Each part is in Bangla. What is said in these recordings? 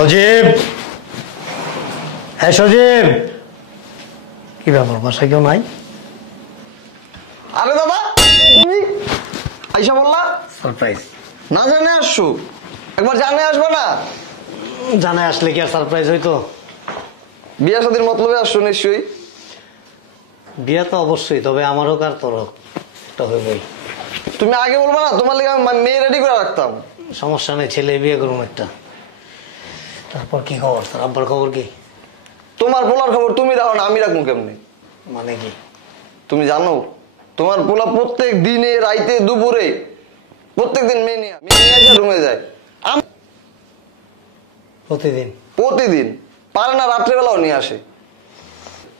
সজীব, হ্যাঁ সজীব, কি ব্যাপার বাসায় কেউ নাই? আরে দাদা তুমি আইসা বললা সারপ্রাইজ। না জানে আসছো, একবার জানে আসবে না? জানে আসলে কি আর সারপ্রাইজ হইতো? বিয়ে শাদীর মতলবে আসছো নিশ্চয়ই। বিয়ে তো অবশ্যই, তবে আমারও কার তোরও একটা হইবই। তুমি আগে বলবা না, তোমার লিগে আমি মেয়ে রেডি করে রাখতাম। সমস্যা নেই, ছেলে বিয়ে করুম একটা। তারপর কি খবর? তোর আব্বার খবর কি? তোমার পোলার খবর তুমি রাখো না, আমি রাখবো কেমনি? মানে কি তুমি জানো তোমার পোলা প্রত্যেক দিনে রাইতে দুপুরে প্রত্যেক দিন মেয়ে নিয়ে এসে রুমে যায়। প্রতিদিন? প্রতিদিন পারে না, রাত্রেবেলাও নিয়ে আসে।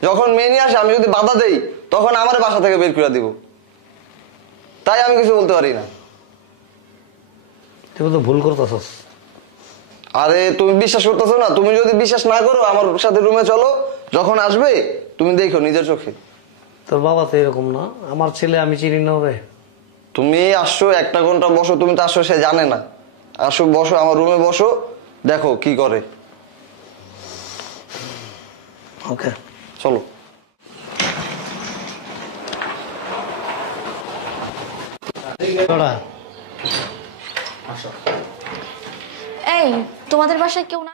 যখন মেয়ে নিয়ে আসে আমি যদি বাধা দেই তখন আমার বাসা থেকে বের করে দিব, তাই আমি কিছু বলতে পারি না। তুই তো ভুল করতেছস। আরে তুমি বিশ্বাস করতেছো না? তুমি যদি বিশ্বাস না করো আমার সাথে রুমে চলো, যখন আসবে তুমি দেখো নিজের চোখে। তোর বাবা তো এরকম না, আমার ছেলে আমি চিনি না ওরে। তুমি আসছো একটা ঘন্টা বসো, তুমি তো আসছো সে জানে না। আসো বসো আমার রুমে বসো, দেখো কি করে। ওকে চলো। এই তোমাদের বাসায় কেউ না?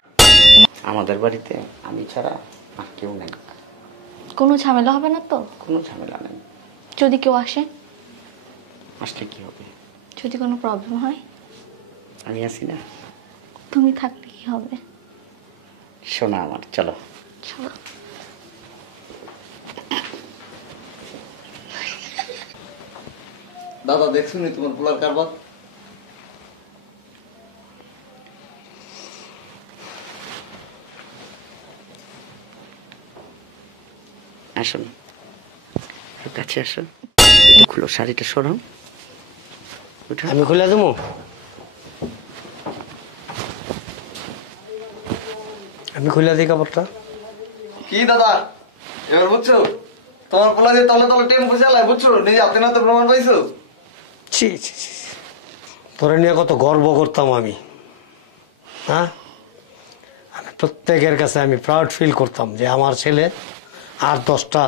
আমাদের বাড়িতে আমি ছাড়া আর কেউ নেই। কোনো ঝামেলা হবে না তো? কোনো ঝামেলা নেই। যদি কেউ আসে? আসলে কি হবে? যদি কোনো প্রবলেম হয়? আমি আছি না। তুমি থাকলে কি হবে? শোনা আমার, চলো। চলো। দাদা দেখছো নি তোমার পোলার কারবার? আসুন, কাছে আসো, খুলো শাড়িটা, সরাও। আমি খুলে দেবো? আমি খুলে দিই কাপড়টা। কি দাদা এবার বুঝছো? তোমার পোলা যে তলে তলে টেম্পো চালায়, বুঝছো? নিজে হাতে নাতে প্রমাণ পাইছো। ছি ছি ছি, তোরে নিয়ে কত গর্ব করতাম আমি। হ্যাঁ, আমি প্রত্যেকের কাছে আমি প্রাউড ফিল করতাম যে আমার ছেলে আর 10টা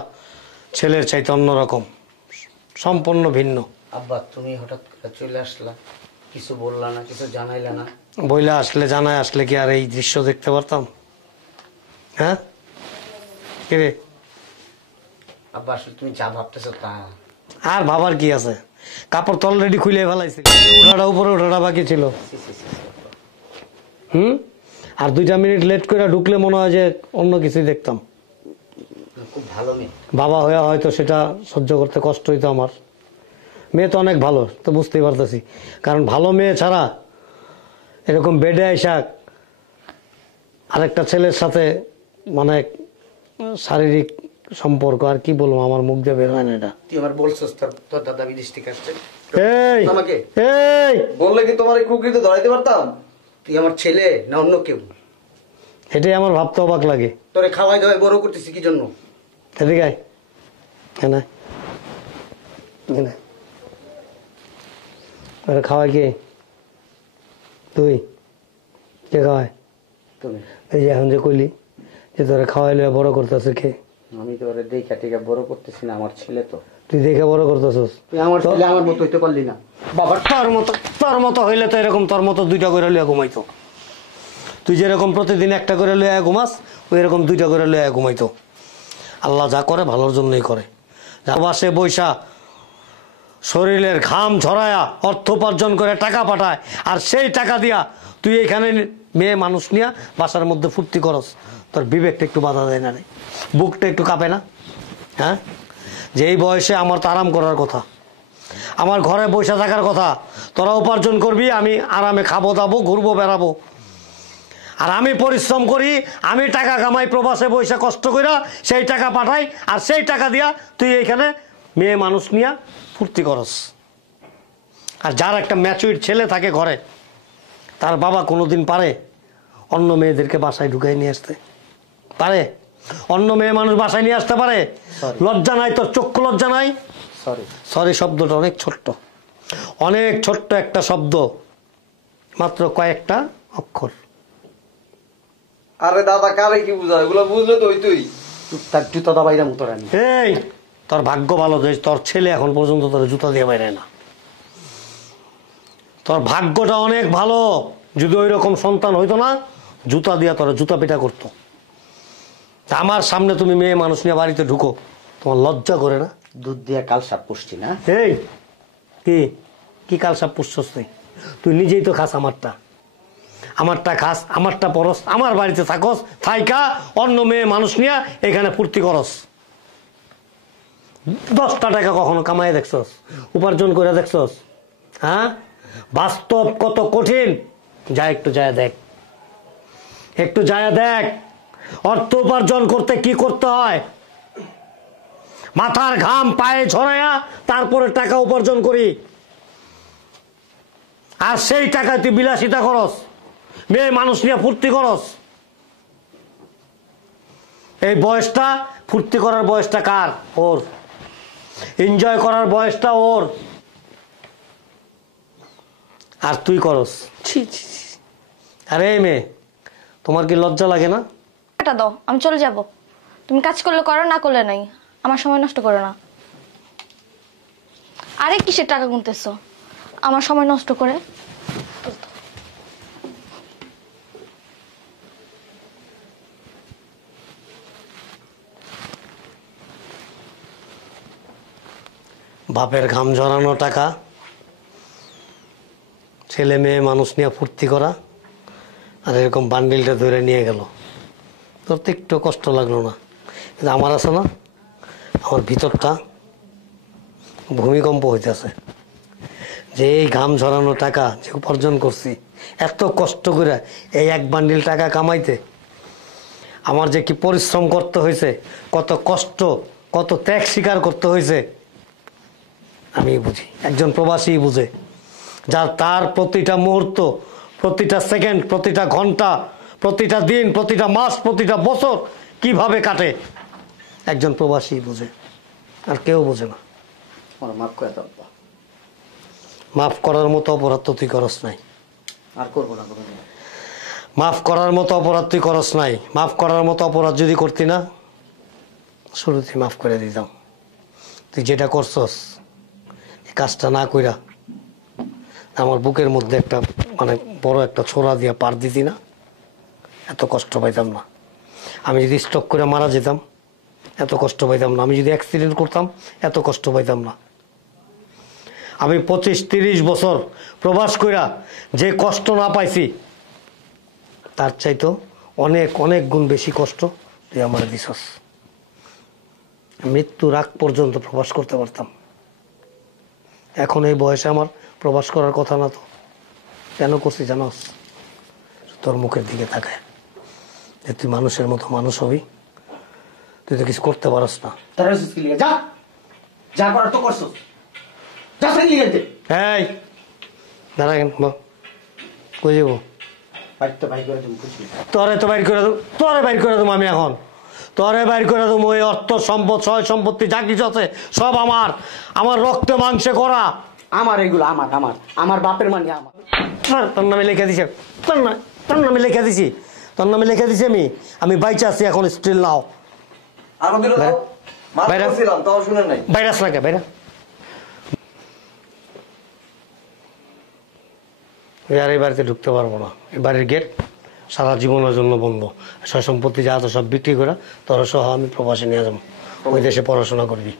ছেলের চাইতে অন্যরকম, সম্পূর্ণ ভিন্ন। আব্বা তুমি হঠাৎ করে চলে আসলা, কিছু বললা না, কিছু জানাইলা না। বইলা আসলে জানায় আসলে কি আর এই দৃশ্য দেখতে পারতাম? হ্যাঁ কিরে? আব্বা আসলে তুমি যা ভাবতেছো তা। আর ভাবার কি আছে, কাপড় তো অলরেডি খুলে ফেলাইছে, ওঠাটা উপরে ওঠাটা বাকি ছিল। আর 2টা মিনিট লেট করে ঢুকলে মনে হয় যে অন্য কিছুই দেখতাম। খুব ভালো মেয়ে। বাবা হয়ে হয়তো সেটা সহ্য করতে কষ্ট হইতো আমার। মেয়ে তো অনেক ভালো, তো বুঝতেই পারতেছি। কারণ ভালো মেয়ে ছাড়া এরকম বেডে আইসা আরেকটা ছেলের সাথে মানে শারীরিক সম্পর্ক, আর কি বলবো, আমার মুখ দিয়ে বের হয় না এটা। তুই আমার বলছস তোর দাদা বিদেশ থেকে আসছে। এই আমাকে এই বললে কি তোমার এই কুকরিতে ধরাইতে পারতাম? তুই আমার ছেলে না অন্য কেউ? এটাই আমার ভাবতে অবাক লাগে। তোরে খাওয়াই দাওয়াই বড় করতেছি কি জন্য? এদিকে আয়। হ্যাঁ না, তোরে খাওয়াই কে? তুই কে খাওয়ায়? তুমি। এই যে এখন যে কইলি যে তোরা খাওয়াইলে বড় করতেছে কে? আমি তো ওরে দেখা টেকা বড় করতেছি না, আমার ছেলে তো। তুই দেখে বড় করতেছস? তুই আমার ছেলে আমার মতো হইতে পারলি না। বাবা তোর মতো হইলে তো এরকম তোর মতো 2টা করে লইয়া ঘুমাইতো। তুই যেরকম প্রতিদিন একটা করে লইয়া ঘুমাস, ওই এরকম 2টা করে লইয়া ঘুমাইতো। আল্লাহ যা করে ভালোর জন্যই করে। বাসে বৈশা শরীরের ঘাম ঝরায়া অর্থ উপার্জন করে টাকা পাঠায়, আর সেই টাকা দিয়া তুই এখানে মেয়ে মানুষ নিয়া বাসার মধ্যে ফুর্তি করস। তোর বিবেকটা একটু বাধা দেয় না রে? বুকটা একটু কাঁপে না? হ্যাঁ, যে এই বয়সে আমার তো আরাম করার কথা, আমার ঘরে বসে থাকার কথা। তোরা উপার্জন করবি, আমি আরামে খাবো দাবো, ঘুরবো বেড়াবো। আর আমি পরিশ্রম করি, আমি টাকা কামাই, প্রবাসে বসে কষ্ট কইরা সেই টাকা পাঠাই, আর সেই টাকা দিয়া তুই এইখানে মেয়ে মানুষ নিয়া ফুর্তি করস। আর যার একটা ম্যাচুইড ছেলে থাকে ঘরে, তার বাবা কোনোদিন পারে অন্য মেয়েদেরকে বাসায় ঢুকাই নিয়ে আসতে পারে? অন্য মেয়ে মানুষ বাসায় নিয়ে আসতে পারে? লজ্জা নাই তোর? চক্ষু লজ্জা নাই? সরি। সরি শব্দটা অনেক ছোট্ট, অনেক ছোট্ট একটা শব্দ, মাত্র কয়েকটা অক্ষর। আরে দাদা কারে কি বুঝায় এগুলো বুঝলে তো তুই তার জুতা দাবাইরা মতো রানি। এই তোর ভাগ্য ভালো যে তোর ছেলে এখন পর্যন্ত তোর জুতা দিয়ে বাইরে না। তোর ভাগ্যটা অনেক ভালো, যদি ওই রকম সন্তান হইতো না জুতা দিয়া তোর জুতা পিটা করতো। তা আমার সামনে তুমি মেয়ে মানুষ নিয়ে বাড়িতে ঢুকো, তোমার লজ্জা করে না? দুধ দিয়ে কাল সাপ পুষছি না। এই কি কি কাল সাপ পুষছস তুই? তুই নিজেই তো খাস আমারটা খাস, আমারটা পরস, আমার বাড়িতে থাকস, থাইকা অন্য মেয়ে মানুষ নিয়ে এখানে ফুর্তি করস। 10টা টাকা কখনো কামাই দেখছস, উপার্জন করে দেখছস? হ্যাঁ, বাস্তব কত কঠিন যা একটু যায় দেখ, একটু যায় দেখ। অর্থ উপার্জন করতে কি করতে হয়, মাথার ঘাম পায়ে ঝরাইয়া তারপরে টাকা উপার্জন করি। আর সেই টাকায় তুই বিলাসিতা করস, মেয়ে মানুষ নিয়ে ফুর্তি করস। এই বয়সটা ফুর্তি করার বয়সটা কার? ওর। এনজয় করার বয়সটা ওর, আর তুই করস। ছি ছি ছি। আরে মেয়ে, তোমার কি লজ্জা লাগে না? টাকা দাও, আমি চলে যাব। তুমি কাজ করলে করো, না করলে নাই। আমার সময় নষ্ট করো না। আরে কিসের টাকা গুনতেছো আমার সময় নষ্ট করে? বাপের ঘাম ঝরানো টাকা, ছেলে মেয়ে মানুষ নিয়ে ফুর্তি করা, আর এরকম বান্ডিলটা ধরে নিয়ে গেল। তোর তো একটু কষ্ট লাগলো না? কিন্তু আমার আছে না, আমার ভিতরটা ভূমিকম্প হইতেছে যে এই ঘাম ঝরানো টাকা যে উপার্জন করছি এত কষ্ট করে, এই এক বান্ডিল টাকা কামাইতে আমার যে কি পরিশ্রম করতে হয়েছে, কত কষ্ট, কত ত্যাগ স্বীকার করতে হয়েছে আমি বুঝি। একজন প্রবাসী বুঝে, যার তার প্রতিটা মুহূর্ত, প্রতিটা সেকেন্ড, প্রতিটা ঘন্টা, প্রতিটা দিন, প্রতিটা মাস, প্রতিটা বছর কিভাবে কাটে, একজন প্রবাসী বুঝে, আর কেউ বোঝে না। আমার মাফ করে দাও আব্বা। মাফ করার মতো অপরাধ তো তুই করস নাই। আর করবো না কোনোদিন। মাফ করার মতো অপরাধ তুই করস নাই। মাফ করার মতো অপরাধ যদি করতি না, শুরুতেই মাফ করে দিতাম। তুই যেটা করছস, এই কাজটা না কইরা আমার বুকের মধ্যে একটা মানে বড় একটা ছোরা দিয়া পার দিতি না, এত কষ্ট পাইতাম না। আমি যদি স্ট্রোক করে মারা যেতাম এত কষ্ট পাইতাম না। আমি যদি অ্যাক্সিডেন্ট করতাম এত কষ্ট পাইতাম না। আমি 25-30 বছর প্রবাস কইরা যে কষ্ট না পাইছি, তার চাইতো অনেক অনেক গুণ বেশি কষ্ট তুই আমার দিছস। মৃত্যুর আগ পর্যন্ত প্রবাস করতে পারতাম। এখন এই বয়সে আমার প্রবাস করার কথা না তো। কেন করছি জানোস? তোর মুখের দিকে তাকায় যে তুই মানুষের মতো মানুষ হবি, তুই তো কিছু করতে পারস না। তারা কি লিগে যা, যা করার তো করছো, যা সাইড লিগে দে। এই দাঁড়া, কেন কই যাবো? বাড়িতে ভাই করে তুমি বুঝবি। তোরে তো বাইর করে দেবো, তোরে বাইর করে দেবো আমি এখন। তোরে বাইর করে দেবো। ওই অর্থ সম্পদ সয় সম্পত্তি যা কিছু আছে সব আমার, আমার রক্তে মাংসে করা। আমার এগুলো আমার আমার আমার বাপের মানে আমার। তোর নামে লিখে দিছি, তোর নামে লিখে দিছি, তোর নামে লিখে দিছি আমি বাইচে আছি এখন, স্টিল নাও। আরো দিল দাও মাফ বাইরে। করছিলাম তাও শুনেন নাই। বাইরাস না কে বাইরা? আর এই বাড়িতে ঢুকতে পারবো না। এই বাড়ির গেট সারা জীবনের জন্য বন্ধ। সয় সম্পত্তি যা আছে সব বিক্রি করে তোর সহ আমি প্রবাসে নিয়ে যাবো। ওই দেশে পড়াশোনা করবি।